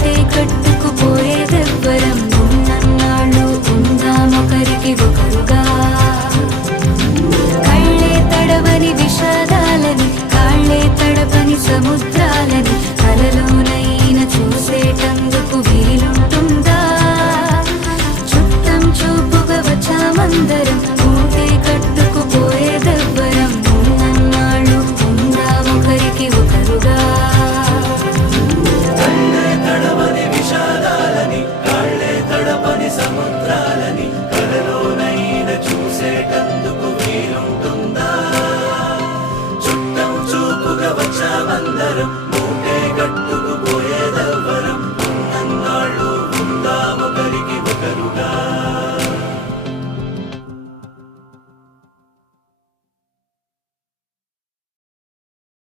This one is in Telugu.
మూటే కట్టుకుపోయేదెవ్వరం ఉన్నన్నాళ్ళు ఉందామొకరికి ఒకరుగా కళ్ళే తడవని విషాదాలని కాళ్ళే తడపని సముద్రాలని కలలోనైనా చూసేటందుకు వీలుంటుందా చుట్టం చూపుగా వచ్చామందరం మూటే కట్టుకుపోయేదెవ్వరం ఉన్నన్నాళ్ళు ఉందామొకరికి ఒకరుగా కళ్ళే తడవని విషాదాలని కాళ్ళే తడపని సముద్రాలని కలలోనైనా చూసేటందుకు వీలుంటుందా చుట్టం చూపుగా వచ్చామందరం